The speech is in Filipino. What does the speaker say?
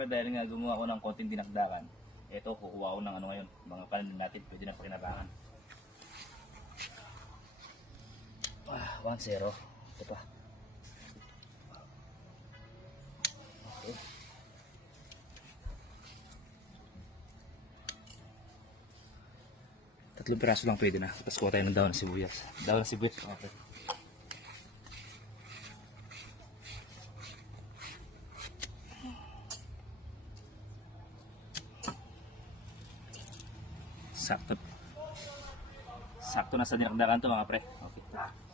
pre, dahil nga gumawa ko ng konting dinakdakan. Ito, kukuha ko ng ano ngayon, mga panin natin, pwede na pakinabangan. 1-0. Ito pa. Okay. Tatlong piraso lang pwede na. Tapos kuha tayo ng daon ng sibuyas. Daon ng sibuyas. Okay. Sakto. Sakto na sa dinakdakan to mga pre. Okay.